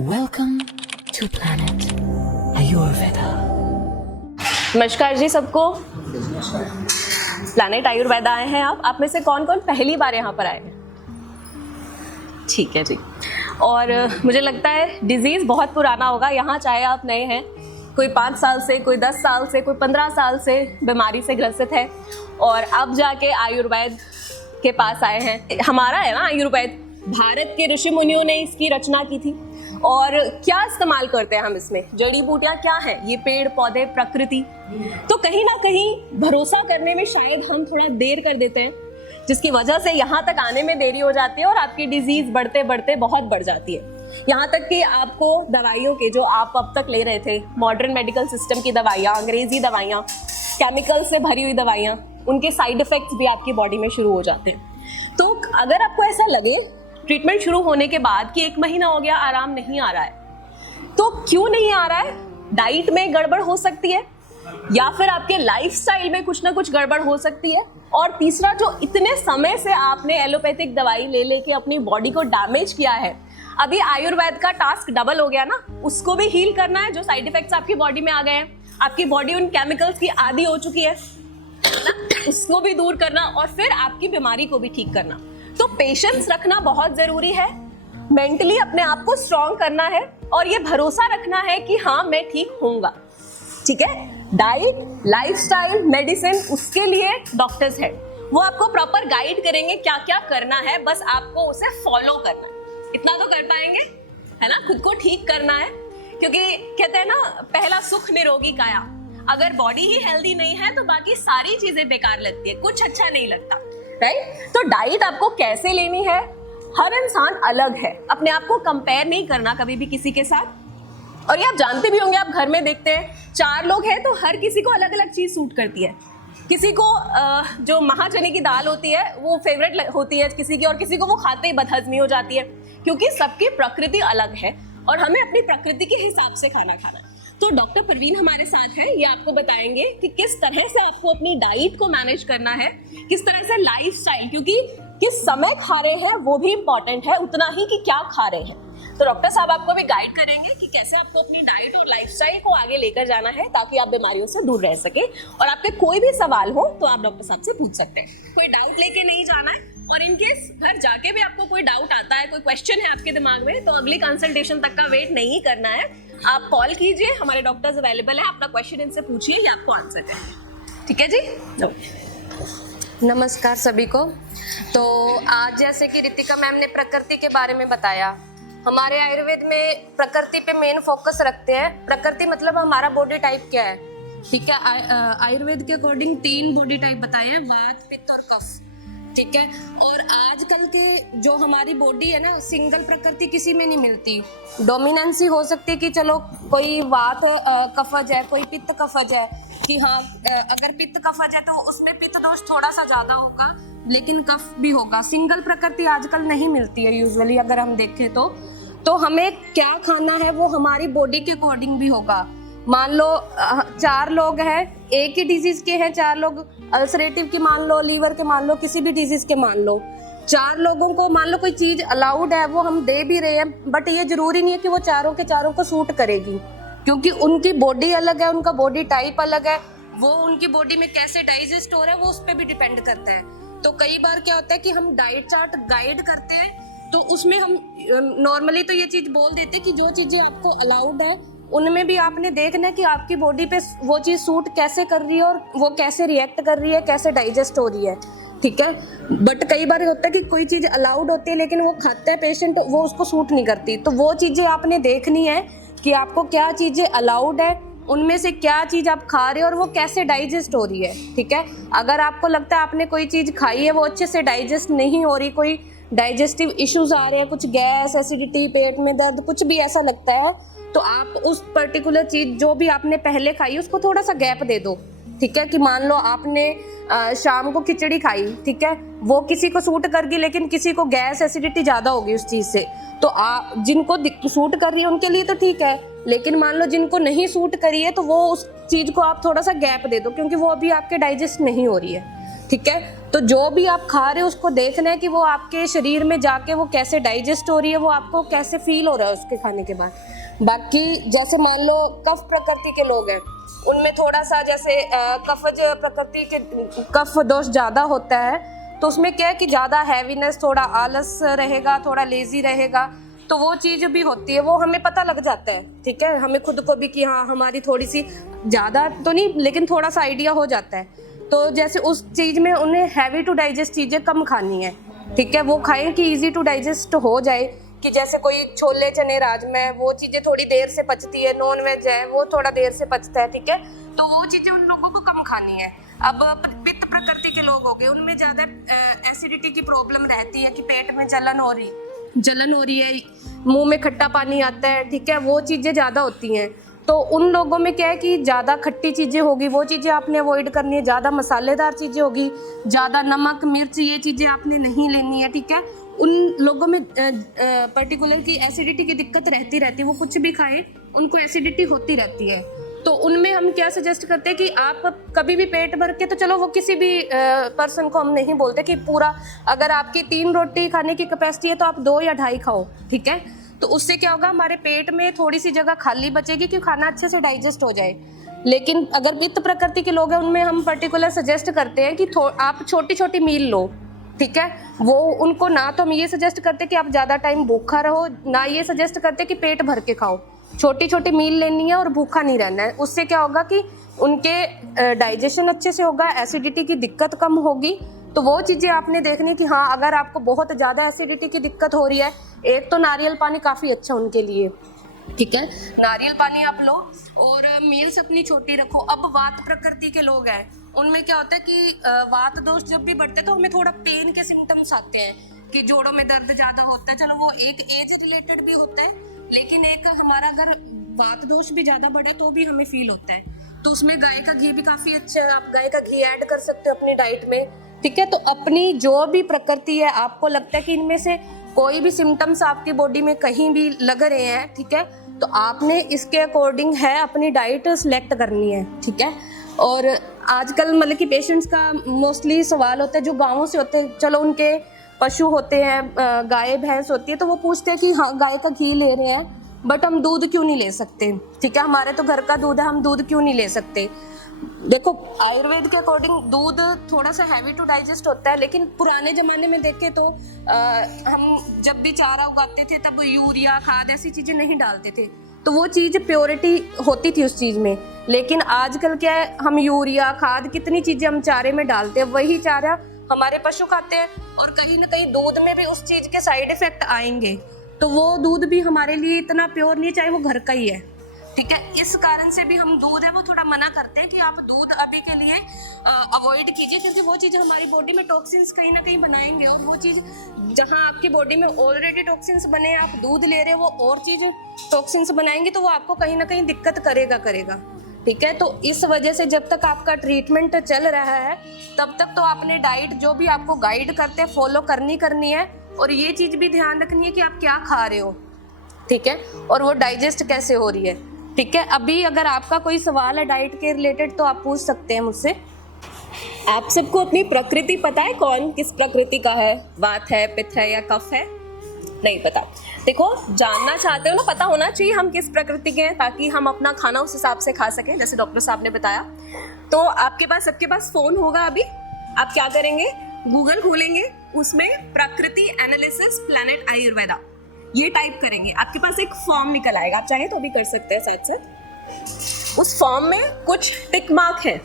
Welcome to Planet Ayurveda. नमस्कार जी सबको। Planet Ayurveda आए हैं आप में से कौन कौन पहली बार यहाँ पर आए हैं? ठीक है जी। और मुझे लगता है डिजीज़ बहुत पुराना होगा यहाँ, चाहे आप नए हैं, कोई 5 साल से, कोई 10 साल से, कोई 15 साल से बीमारी से ग्रसित है और अब जाके आयुर्वेद के पास आए हैं। हमारा है ना आयुर्वेद, भारत के ऋषि मुनियों ने इसकी रचना की थी। और क्या इस्तेमाल करते हैं हम इसमें? जड़ी बूटियां क्या है? ये पेड़ पौधे, प्रकृति। तो कहीं ना कहीं भरोसा करने में शायद हम थोड़ा देर कर देते हैं, जिसकी वजह से यहाँ तक आने में देरी हो जाती है और आपकी डिजीज बढ़ते बढ़ते बहुत बढ़ जाती है। यहाँ तक कि आपको दवाइयों के जो आप अब तक ले रहे थे, मॉडर्न मेडिकल सिस्टम की दवाइयाँ, अंग्रेजी दवाइयाँ, केमिकल से भरी हुई दवाइयाँ, उनके साइड इफेक्ट्स भी आपकी बॉडी में शुरू हो जाते हैं। तो अगर आपको ऐसा लगे ट्रीटमेंट शुरू होने के बाद कि 1 महीना हो गया आराम नहीं आ रहा है, तो क्यों नहीं आ रहा है? डाइट में गड़बड़ हो सकती है या फिर आपके लाइफस्टाइल में कुछ ना कुछ गड़बड़ हो सकती है। और तीसरा, जो इतने समय से आपने एलोपैथिक दवाई ले लेके अपनी बॉडी को डैमेज किया है, अभी आयुर्वेद का टास्क डबल हो गया ना, उसको भी हील करना है। जो साइड इफेक्ट्स आपकी बॉडी में आ गए हैं, आपकी बॉडी उन केमिकल्स की आदी हो चुकी है, उसको भी दूर करना और फिर आपकी बीमारी को भी ठीक करना। तो पेशेंस रखना बहुत जरूरी है, मेंटली अपने आप को स्ट्रॉन्ग करना है और ये भरोसा रखना है कि हाँ मैं ठीक होऊंगा। ठीक है, डाइट, लाइफस्टाइल, मेडिसिन, उसके लिए डॉक्टर्स है, वो आपको प्रॉपर गाइड करेंगे क्या क्या करना है, बस आपको उसे फॉलो करना। इतना तो कर पाएंगे, है ना? खुद को ठीक करना है, क्योंकि कहते हैं ना, पहला सुख निरोगी काया। अगर बॉडी ही हेल्दी नहीं है तो बाकी सारी चीजें बेकार लगती है, कुछ अच्छा नहीं लगता, राइट? तो डाइट आपको कैसे लेनी है, हर इंसान अलग है, अपने आप को कंपेयर नहीं करना कभी भी किसी के साथ। और ये आप जानते भी होंगे, आप घर में देखते हैं 4 लोग हैं तो हर किसी को अलग अलग चीज सूट करती है। किसी को जो महाचने की दाल होती है वो फेवरेट होती है किसी की, और किसी को वो खाते ही बदहजमी हो जाती है, क्योंकि सबकी प्रकृति अलग है और हमें अपनी प्रकृति के हिसाब से खाना खाना है। तो डॉक्टर प्रवीण हमारे साथ है, ये आपको बताएंगे कि किस तरह से आपको अपनी डाइट को मैनेज करना है, किस तरह से लाइफस्टाइल, क्योंकि किस समय खा रहे हैं वो भी इंपॉर्टेंट है उतना ही कि क्या खा रहे हैं। तो डॉक्टर साहब आपको भी गाइड करेंगे कि कैसे आपको अपनी डाइट और लाइफस्टाइल को आगे लेकर जाना है ताकि आप बीमारियों से दूर रह सके। और आपके कोई भी सवाल हो तो आप डॉक्टर साहब से पूछ सकते हैं, कोई डाउट लेके नहीं जाना है। और इनकेस घर जाके भी आपको कोई डाउट आता है, कोई क्वेश्चन है आपके दिमाग में, तो अगली कंसल्टेशन तक का वेट नहीं करना है, आप कॉल कीजिए, हमारे डॉक्टर्स अवेलेबल हैं, अपना क्वेश्चन इनसे पूछिए, ये आपको आंसर करेंगे। ठीक है जी? नमस्कार सभी को। तो आज जैसे कि रितिका मैम ने प्रकृति के बारे में बताया, हमारे आयुर्वेद में प्रकृति पे मेन फोकस रखते हैं। प्रकृति मतलब हमारा बॉडी टाइप क्या है, ठीक है? आयुर्वेद के अकॉर्डिंग 3 बॉडी टाइप बताए हैं, वात, पित्त और कफ, ठीक है? और आजकल के जो हमारी बॉडी है ना, सिंगल प्रकृति किसी में नहीं मिलती। डोमिनेंसी हो सकती है कि चलो कोई वात कफज है, कोई पित्त कफज है, कि हाँ अगर पित्त कफज है तो उसमें पित्त दोष थोड़ा सा ज्यादा होगा, लेकिन कफ भी होगा। सिंगल प्रकृति आजकल नहीं मिलती है यूजुअली, अगर हम देखें तो हमें क्या खाना है वो हमारी बॉडी के अकॉर्डिंग भी होगा। मान लो 4 लोग हैं, एक ही डिजीज के हैं 4 लोग, अल्सरेटिव की मान लो, लीवर के मान लो, किसी भी डिजीज के मान लो, 4 लोगों को मान लो कोई चीज अलाउड है, वो हम दे भी रहे हैं, बट ये जरूरी नहीं है कि वो चारों के चारों को सूट करेगी, क्योंकि उनकी बॉडी अलग है, उनका बॉडी टाइप अलग है, वो उनकी बॉडी में कैसे डाइजेस्ट हो रहा है वो उस पर भी डिपेंड करता है। तो कई बार क्या होता है कि हम डाइट चार्ट गाइड करते हैं, तो उसमें हम नॉर्मली तो ये चीज बोल देते हैं कि जो चीजें आपको अलाउड है उनमें भी आपने देखना है कि आपकी बॉडी पे वो चीज सूट कैसे कर रही है और वो कैसे रिएक्ट कर रही है, कैसे डाइजेस्ट हो रही है, ठीक है? बट कई बार होता है कि कोई चीज अलाउड होती है लेकिन वो खाता है पेशेंट, वो उसको सूट नहीं करती। तो वो चीजें आपने देखनी है कि आपको क्या चीजें अलाउड है, उनमें से क्या चीज आप खा रहे हो और वो कैसे डाइजेस्ट हो रही है, ठीक है? अगर आपको लगता है आपने कोई चीज खाई है वो अच्छे से डाइजेस्ट नहीं हो रही, कोई डाइजेस्टिव इश्यूज आ रहे हैं, कुछ गैस, एसिडिटी, पेट में दर्द, कुछ भी ऐसा लगता है, तो आप उस पर्टिकुलर चीज जो भी आपने पहले खाई उसको थोड़ा सा गैप दे दो, ठीक है? कि मान लो आपने शाम को खिचड़ी खाई, ठीक है, वो किसी को सूट कर गई लेकिन किसी को गैस, एसिडिटी ज्यादा होगी उस चीज से, तो जिनको सूट कर रही है उनके लिए तो ठीक है, लेकिन मान लो जिनको नहीं सूट करी है तो वो उस चीज को आप थोड़ा सा गैप दे दो, क्योंकि वो अभी आपके डाइजेस्ट नहीं हो रही है, ठीक है? तो जो भी आप खा रहे हो उसको देखना है कि वो आपके शरीर में जाके वो कैसे डाइजेस्ट हो रही है, वो आपको कैसे फील हो रहा है उसके खाने के बाद। बाकी जैसे मान लो कफ प्रकृति के लोग हैं, उनमें थोड़ा सा जैसे कफज प्रकृति के कफ दोष ज़्यादा होता है, तो उसमें क्या है कि ज़्यादा हैवीनेस, थोड़ा आलस रहेगा, थोड़ा लेजी रहेगा, तो वो चीज़ भी होती है, वो हमें पता लग जाता है। ठीक है, हमें खुद को भी कि हाँ हमारी थोड़ी सी, ज़्यादा तो नहीं लेकिन थोड़ा सा आइडिया हो जाता है। तो जैसे उस चीज़ में उन्हें हैवी टू डाइजेस्ट चीज़ें कम खानी है। ठीक है, वो खाएं कि इजी टू डाइजेस्ट हो जाए, कि जैसे कोई छोले चने राजमा, वो चीज़ें थोड़ी देर से पचती है, नॉन वेज है वो थोड़ा देर से पचता है। ठीक है, तो वो चीज़ें उन लोगों को कम खानी है। अब पित्त प्रकृति के लोग हो गए, उनमें ज़्यादा एसिडिटी की प्रॉब्लम रहती है कि पेट में जलन हो रही है, मुंह में खट्टा पानी आता है। ठीक है, वो चीज़ें ज़्यादा होती हैं, तो उन लोगों में क्या है कि ज़्यादा खट्टी चीज़ें होगी, वो चीज़ें आपने अवॉइड करनी है। ज़्यादा मसालेदार चीज़ें होगी, ज़्यादा नमक मिर्च ये चीज़ें आपने नहीं लेनी है। ठीक है, उन लोगों में पर्टिकुलर की एसिडिटी की दिक्कत रहती है, वो कुछ भी खाएं उनको एसिडिटी होती रहती है। तो उनमें हम क्या सजेस्ट करते हैं कि आप कभी भी पेट भर के, तो चलो वो किसी भी पर्सन को हम नहीं बोलते कि पूरा, अगर आपकी 3 रोटी खाने की कैपेसिटी है तो आप 2 या 2.5 खाओ। ठीक है, तो उससे क्या होगा, हमारे पेट में थोड़ी सी जगह खाली बचेगी कि खाना अच्छे से डाइजेस्ट हो जाए। लेकिन अगर पित्त प्रकृति के लोग हैं, उनमें हम पर्टिकुलर सजेस्ट करते हैं कि आप छोटी छोटी मील लो। ठीक है, वो उनको ना तो हम ये सजेस्ट करते कि आप ज़्यादा टाइम भूखा रहो, ना ये सजेस्ट करते कि पेट भर के खाओ। छोटी छोटी मील लेनी है और भूखा नहीं रहना है। उससे क्या होगा कि उनके डाइजेशन अच्छे से होगा, एसिडिटी की दिक्कत कम होगी। तो वो चीज़ें आपने देखनी कि हाँ, अगर आपको बहुत ज़्यादा एसिडिटी की दिक्कत हो रही है, एक तो नारियल पानी काफ़ी अच्छा उनके लिए। ठीक है, नारियल पानी आप लो और मील्स अपनी छोटी रखो। अब वात प्रकृति के लोग हैं, उनमें क्या होता है कि वात दोष जब भी बढ़ते हैं तो हमें थोड़ा पेन के सिम्टम्स आते हैं कि जोड़ों में दर्द ज़्यादा होता है। चलो वो एक एज रिलेटेड भी होता है, लेकिन एक हमारा अगर वात दोष भी ज़्यादा बढ़े तो भी हमें फील होता है। तो उसमें गाय का घी भी काफ़ी अच्छा है, आप गाय का घी ऐड कर सकते हो अपनी डाइट में। ठीक है, तो अपनी जो भी प्रकृति है, आपको लगता है कि इनमें से कोई भी सिम्टम्स आपकी बॉडी में कहीं भी लग रहे हैं, ठीक है, तो आपने इसके अकॉर्डिंग है अपनी डाइट सिलेक्ट करनी है। ठीक है, और आजकल मतलब कि पेशेंट्स का मोस्टली सवाल होता है जो गाँवों से होते हैं, चलो उनके पशु होते हैं, गाय भैंस होती है, तो वो पूछते हैं कि हाँ गाय का घी ले रहे हैं बट हम दूध क्यों नहीं ले सकते। ठीक है, हमारे तो घर का दूध है, हम दूध क्यों नहीं ले सकते। देखो आयुर्वेद के अकॉर्डिंग दूध थोड़ा सा हैवी टू डाइजेस्ट होता है, लेकिन पुराने ज़माने में देखें तो हम जब भी चारा उगाते थे तब यूरिया खाद ऐसी चीज़ें नहीं डालते थे, तो वो चीज़ प्योरिटी होती थी उस चीज़ में। लेकिन आजकल क्या है, हम यूरिया खाद कितनी चीज़ें हम चारे में डालते हैं, वही चारा हमारे पशु खाते हैं, और कहीं ना कहीं दूध में भी उस चीज़ के साइड इफेक्ट आएंगे, तो वो दूध भी हमारे लिए इतना प्योर नहीं, चाहे वो घर का ही है। ठीक है, इस कारण से भी हम दूध है वो थोड़ा मना करते हैं कि आप दूध अभी के लिए अवॉइड कीजिए, क्योंकि वो चीज़ हमारी बॉडी में टॉक्सिन्स कहीं ना कहीं बनाएंगे, और वो चीज़ जहाँ आपकी बॉडी में ऑलरेडी टॉक्सिन्स बने, आप दूध ले रहे हो, वो और चीज़ टॉक्सिन्स बनाएंगे, तो वो आपको कहीं ना कहीं दिक्कत करेगा। ठीक है, तो इस वजह से जब तक आपका ट्रीटमेंट चल रहा है तब तक तो आपने डाइट जो भी आपको गाइड करते हैं फॉलो करनी है, और ये चीज़ भी ध्यान रखनी है कि आप क्या खा रहे हो। ठीक है, और वो डाइजेस्ट कैसे हो रही है। ठीक है, अभी अगर आपका कोई सवाल है डाइट के रिलेटेड तो आप पूछ सकते हैं मुझसे। आप सबको अपनी प्रकृति पता है, कौन किस प्रकृति का है, वात है, पित्त है या कफ है? नहीं पता। देखो, जानना चाहते हो ना, पता होना चाहिए हम किस प्रकृति के हैं, ताकि हम अपना खाना उस हिसाब से खा सकें, जैसे डॉक्टर साहब ने बताया। तो आपके पास, सबके पास फ़ोन होगा अभी, आप क्या करेंगे, गूगल खोलेंगे, उसमें प्रकृति एनालिसिस प्लैनेट आयुर्वेदा ये टाइप करेंगे, आपके पास एक फॉर्म निकल आएगा, आप चाहें तो भी कर सकते हैं साथ साथ। उस फॉर्म में कुछ टिक मार्क है,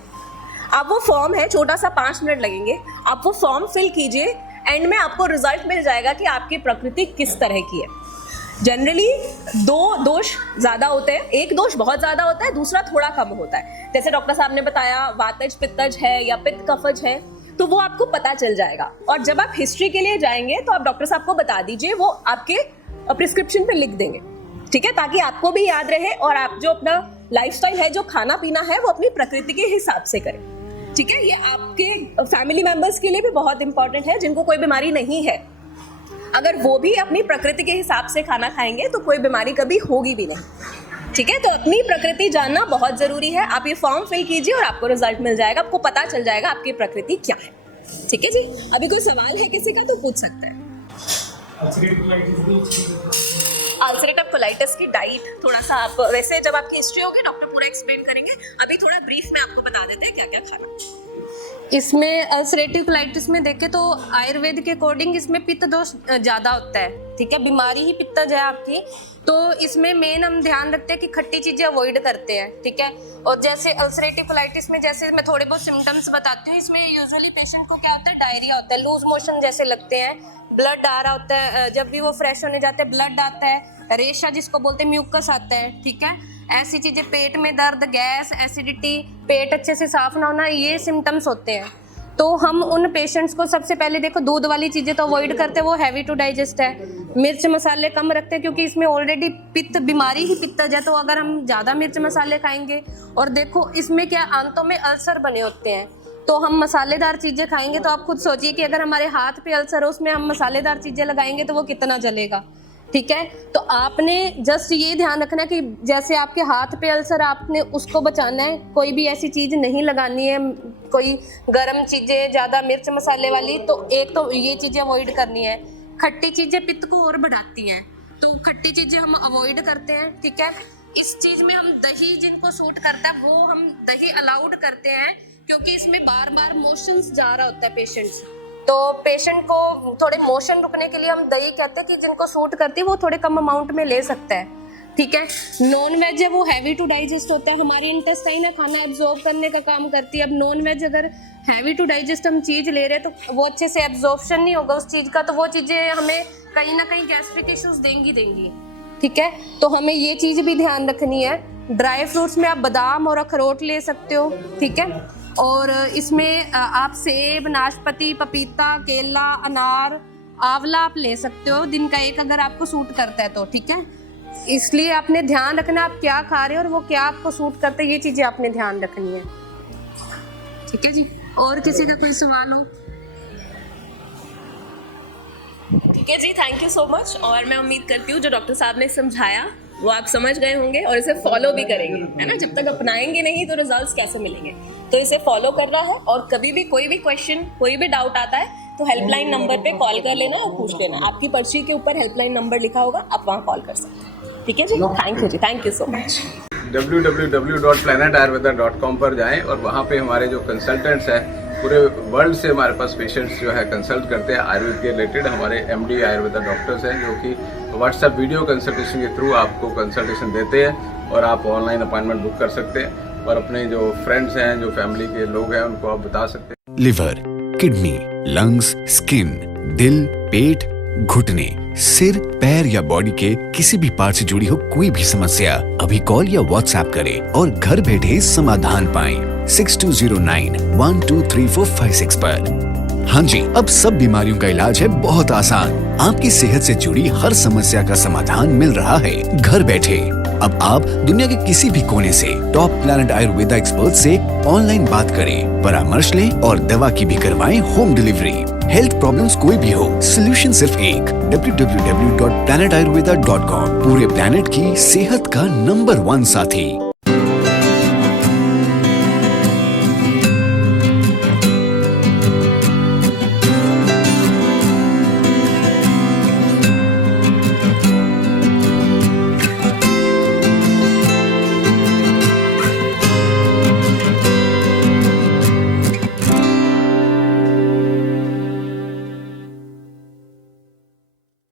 आप वो फॉर्म है, छोटा सा 5 मिनट लगेंगे, आप वो फॉर्म फिल कीजिए, एंड में आपको रिजल्ट मिल जाएगा कि आपकी प्रकृति किस तरह की है। जनरली 2 दोष ज़्यादा होते हैं, एक दोष बहुत ज़्यादा होता है, दूसरा थोड़ा कम होता है। जैसे डॉक्टर साहब ने बताया वातज पित्तज है या पित्त कफज है, तो वो आपको पता चल जाएगा। और जब आप हिस्ट्री के लिए जाएंगे तो आप डॉक्टर साहब को बता दीजिए, वो आपके प्रिस्क्रिप्शन पे लिख देंगे। ठीक है, ताकि आपको भी याद रहे, और आप जो अपना लाइफस्टाइल है, जो खाना पीना है, वो अपनी प्रकृति के हिसाब से करें। ठीक है, ये आपके फैमिली मेंबर्स के लिए भी बहुत इंपॉर्टेंट है, जिनको कोई बीमारी नहीं है। अगर वो भी अपनी प्रकृति के हिसाब से खाना खाएंगे तो कोई बीमारी कभी होगी भी नहीं। ठीक है, तो अपनी प्रकृति जानना बहुत जरूरी है। आप ये फॉर्म फिल कीजिए और आपको रिजल्ट मिल जाएगा, आपको पता चल जाएगा आपकी प्रकृति क्या है। ठीक है जी, अभी कोई सवाल है किसी का तो पूछ सकता है। अल्सरेटिव कोलाइटिस की डाइट थोड़ा सा आप, वैसे जब आपकी हिस्ट्री होगी डॉक्टर पूरा एक्सप्लेन करेंगे, अभी थोड़ा ब्रीफ में आपको बता देते हैं क्या क्या खाना। इसमें अल्सरेटिव कोलाइटिस में देखें तो आयुर्वेद के अकॉर्डिंग इसमें पित्त दोष ज़्यादा होता है, ठीक है, बीमारी ही पित्तज है आपकी। तो इसमें मेन हम ध्यान रखते हैं कि खट्टी चीज़ें अवॉइड करते हैं, ठीक है। और जैसे अल्सरेटिव कोलाइटिस में जैसे मैं थोड़े बहुत सिम्टम्स बताती हूँ, इसमें यूजुअली पेशेंट को क्या होता है, डायरिया होता है, लूज मोशन जैसे लगते हैं, ब्लड आ रहा होता है, जब भी वो फ्रेश होने जाते हैं ब्लड आता है, रेशा जिसको बोलते हैं म्यूकस आता है, ठीक है। ऐसी चीज़ें, पेट में दर्द, गैस, एसिडिटी, पेट अच्छे से साफ ना होना, ये सिम्टम्स होते हैं। तो हम उन पेशेंट्स को सबसे पहले देखो दूध वाली चीज़ें तो अवॉइड करते हैं, वो हैवी टू डाइजेस्ट है। मिर्च मसाले कम रखते हैं क्योंकि इसमें ऑलरेडी पित्त, बीमारी ही पित्तज है, तो अगर हम ज़्यादा मिर्च मसाले खाएंगे, और देखो इसमें क्या आंतों में अल्सर बने होते हैं, तो हम मसालेदार चीज़ें खाएंगे, तो आप खुद सोचिए कि अगर हमारे हाथ पे अल्सर हो, उसमें हम मसालेदार चीज़ें लगाएंगे तो वो कितना जलेगा, ठीक है। तो आपने जस्ट ये ध्यान रखना कि जैसे आपके हाथ पे अल्सर, आपने उसको बचाना है, कोई भी ऐसी चीज़ नहीं लगानी है, कोई गर्म चीज़ें ज़्यादा मिर्च मसाले वाली, तो एक तो ये चीज़ें अवॉइड करनी है। खट्टी चीज़ें पित्त को और बढ़ाती हैं, तो खट्टी चीज़ें हम अवॉइड करते हैं, ठीक है। इस चीज़ में हम दही, जिनको सूट करता है वो हम दही अलाउड करते हैं, क्योंकि इसमें बार बार मोशंस जा रहा होता है पेशेंट्स, तो पेशेंट को थोड़े मोशन रुकने के लिए हम दही कहते हैं कि जिनको सूट करती है वो थोड़े कम अमाउंट में ले सकता है, ठीक है। नॉन वेज है वो हैवी टू डाइजेस्ट होता है, हमारी इंटेस्टाइन है, खाना एब्जॉर्ब करने का काम करती है। अब नॉन वेज अगर हैवी टू डाइजेस्ट हम चीज़ ले रहे हैं तो वो अच्छे से एब्जॉर्प्शन नहीं होगा उस चीज़ का, तो वो चीज़ें हमें कहीं ना कहीं गैस्ट्रिक इश्यूज देंगी, ठीक है। तो हमें ये चीज़ भी ध्यान रखनी है। ड्राई फ्रूट्स में आप बादाम और अखरोट ले सकते हो, ठीक है। और इसमें आप सेब, नाशपाती, पपीता, केला, अनार, आंवला आप ले सकते हो, दिन का एक, अगर आपको सूट करता है तो, ठीक है। इसलिए आपने ध्यान रखना आप क्या खा रहे हो और वो क्या आपको सूट करता है, ये चीज़ें आपने ध्यान रखनी है, ठीक है जी। और किसी का कोई सवाल हो? ठीक है जी, थैंक यू सो मच। और मैं उम्मीद करती हूँ जो डॉक्टर साहब ने समझाया वो आप समझ गए होंगे और इसे फॉलो भी करेंगे, है ना। जब तक अपनाएंगे नहीं तो रिजल्ट्स कैसे मिलेंगे, तो इसे फॉलो करना है। और कभी भी कोई भी क्वेश्चन, कोई भी डाउट आता है तो हेल्पलाइन नंबर पे कॉल कर लेना और पूछ लेना। आपकी पर्ची के ऊपर हेल्पलाइन नंबर लिखा होगा, आप वहाँ कॉल कर सकते हैं, ठीक है जी। थैंक यू जी, thank you so much. www.planetayurveda.com पर जाएं और वहाँ पे हमारे जो कंसल्टेंट्स हैं पूरे वर्ल्ड से हमारे पास पेशेंट्स जो है कंसल्ट करते हैं आयुर्वेद के रिलेटेड। हमारे MD आयुर्वेदा डॉक्टर्स हैं जो कि व्हाट्सएप वीडियो कंसल्टेशन के थ्रू आपको कंसल्टेशन देते हैं और आप ऑनलाइन अपॉइंटमेंट बुक कर सकते हैं और अपने जो फ्रेंड्स हैं, जो फैमिली के लोग हैं, उनको आप बता सकते हैं। लिवर, किडनी, लंग्स, स्किन, दिल, पेट, घुटने, सिर, पैर या बॉडी के किसी भी पार्ट से जुड़ी हो कोई भी समस्या, अभी कॉल या व्हाट्सएप करें और घर बैठे समाधान पाएं 6209123456 पर। हाँ जी, अब सब बीमारियों का इलाज है बहुत आसान। आपकी सेहत से जुड़ी हर समस्या का समाधान मिल रहा है घर बैठे। अब आप दुनिया के किसी भी कोने से टॉप प्लैनेट आयुर्वेदा एक्सपर्ट से ऑनलाइन बात करें, परामर्श लें और दवा की भी करवाएं होम डिलीवरी। हेल्थ प्रॉब्लम्स कोई भी हो, सोल्यूशन सिर्फ एक, www.planetayurveda.com। पूरे प्लैनेट की सेहत का नंबर 1 साथी।